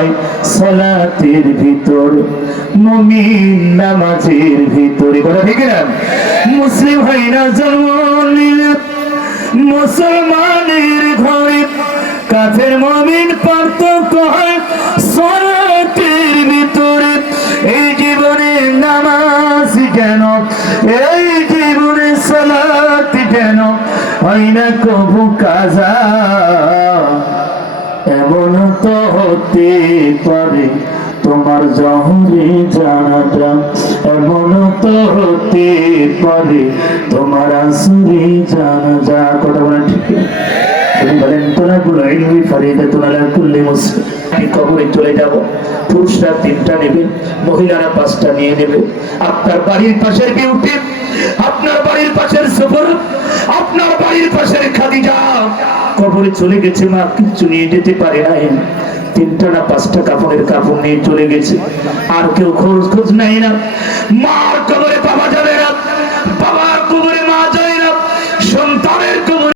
হয় সালাতের ভিতর, মুমিন নামাজের ভিতরে। কথা ঠিক না? মুসলিম হয় না জন্ম নিলে মুসলমানের ঘরে, কাফের মুমিন পার্থক্য হয় সালাতের ভিতরে। এই জীবনে নামাজ কেন, এই জীবনে সালাত কেন হয় না কবু কাজা? এমন তো হতে পারে তোমার জহরে জানাটা, এমন তো হতে পারে তোমার আসরে জানাজা। কথা বলেন ঠিক? বলেন তোলাগুলো ইলমি ফারিদাতুন আলা কুল্লি মুসলিম। কবরে চলে যাব, পুরুষরা 3টা নেবে, মহিলারা 5টা নিয়ে নেবে। আপনার বাড়ির পাশের বিউটি, আপনার বাড়ির পাশের সফর, আপনার বাড়ির পাশের খাদিজা কবরে চলে গেছে, মা কিচ্ছু নিয়ে যেতে পারে নাই। 3টা না 5টা কাপড়ের কাপড় নিয়ে চলে গেছে, আর কেউ খোঁজ নাই না। মার কবরে